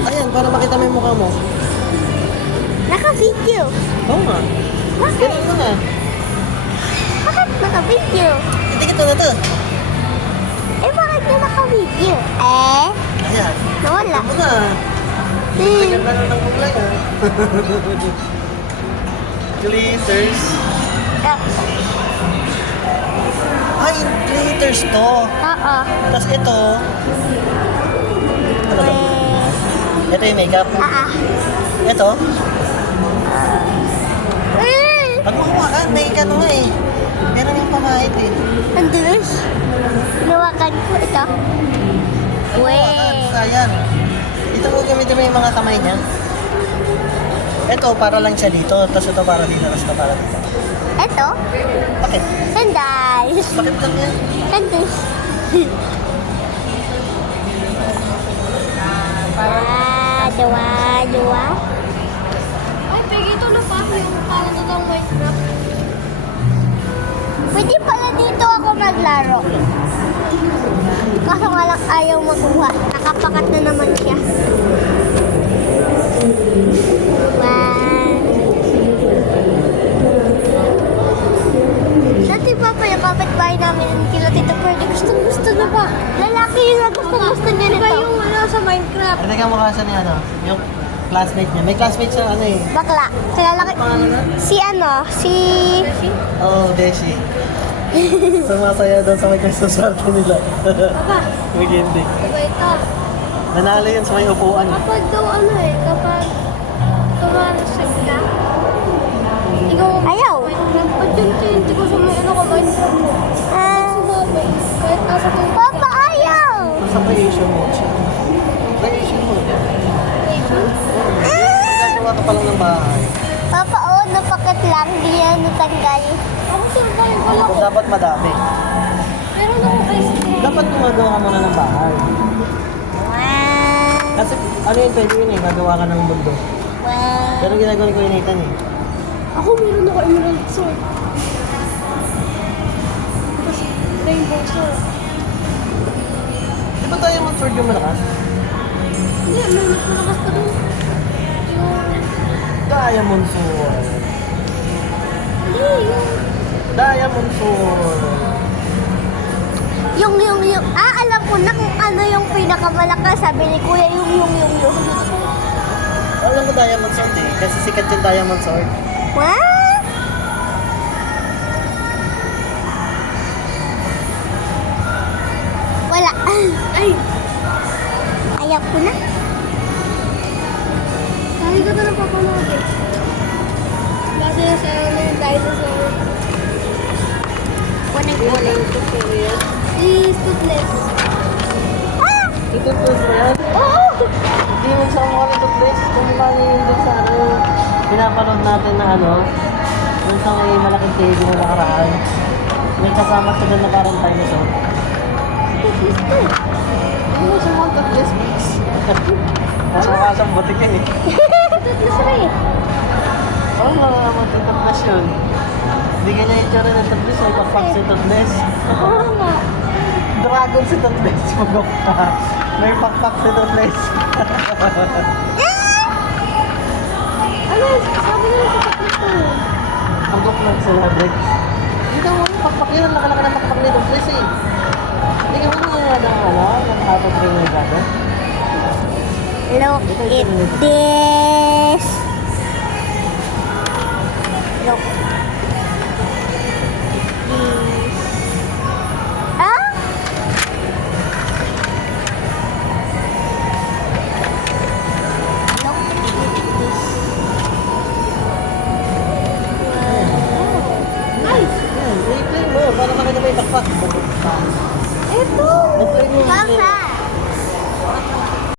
Ayan, para makita mo yung mukha mo. Naka-video. Oo nga. Bakit? Ganun mo nga. Bakit naka-video? Hindi kita na to. Eh, bakit na naka-video? Ayan. Nawala. Ito mo na. Tagal na ng buglay ha. Glitters. Ay, glitters to. Oo. Tapos ito. Ano to? Ito yung makeup. Ito. Pag makuhaan, may ano nga eh. Meron yung pamahit eh. Andres, luwakan ko ito. Weh. Ayan. Ito mo gamitin mo yung mga kamay niya. Ito, para lang siya dito. Tapos ito para dito. Tapos ito para dito. Ito? Bakit? Sandals. Bakit lang yan? Sandals. Dua. Ay, pegi ito na pa yung parang na ng Minecraft. Pwede pala dito ako maglaro. Kaso nga lang ayaw makuha. Nakapakat na naman siya. Wow. Dati pa pa yung kapitbahay namin kila Tito Pwede. Gusto na ba? Lalaki yung gusto niya nito. Ba yung ano sa Minecraft? Hindi ka mukha siya ni ano? Yung classmate niya. May classmate siya ano eh. Bakla. Kilala ko. Pangalan na? Si Oo, Beshi. Sumasaya doon sa may kasaswerte nila. Papa, Weekending. diba ito? Nanalo yun sa may upuan. Kapag daw ano eh, kapag tumarasag ka, ikaw Ayaw. Minecraft. Ba't yun ito, hindi ko sumay ano ka Minecraft mo? Sumabay. Kahit nasa tubig. Papa, ayaw. Nasa creation mode siya. Creation mode yan. Magagawa ka pa lang ng bahay. Papa, napakit lang. Di yan natanggal. Ako survive wala ko. Kung dapat madami. Meron akong ice cream. Dapat gumagawa ka muna ng bahay. Wow. Kasi ano yun, pwede yun eh, gagawa ka ng mundo. Wow. Pero ginagawa ni Kuya Nathan eh. Ako meron ako emerald sword. Tapos rainbow sword. Di ba tayo mag-sword yung malakas? Hindi, may mas malakas pa dun. Diamond sword. Hindi, yung... Diamond sword. Yung. Alam ko na kung ano yung pinakamalakas. Sabi ni Kuya, yung. Alam ko diamond sword eh, kasi sikat yung diamond sword. What? Wala. Ay! Ayaw ko na. Sabi ko ito napapanood eh. Base sa ano yung dinosaur. Kunin. Is toothless. Ito plus ba yan? Oo. Hindi mo sa mga ito plus. Kung paano yun dun sa ano yung pinapanood natin na ano, dun sa may malaking TV na nakaraan. May kasama siya dun na parang dinosaur. Toothless to. Ano sa mga toothless mix? Mas mukha siyang butik yan eh. Toothless rin. Parang mga matitaplas yun. Hindi ganyan yung tsura ng taplas, may pakpak si taplas. Oo nga. Dragon si taplas, pagok ka. May pakpak si taplas. Ano, sabi nila sa toothless to yun. Pagok lang sila, Brex. Hindi ka mo, pakpak yun, ang laki-laki ng pakpak ni taplas eh. Hindi ka mo nga ng ano, ng hatag rin ng dragon. Look at this. Look.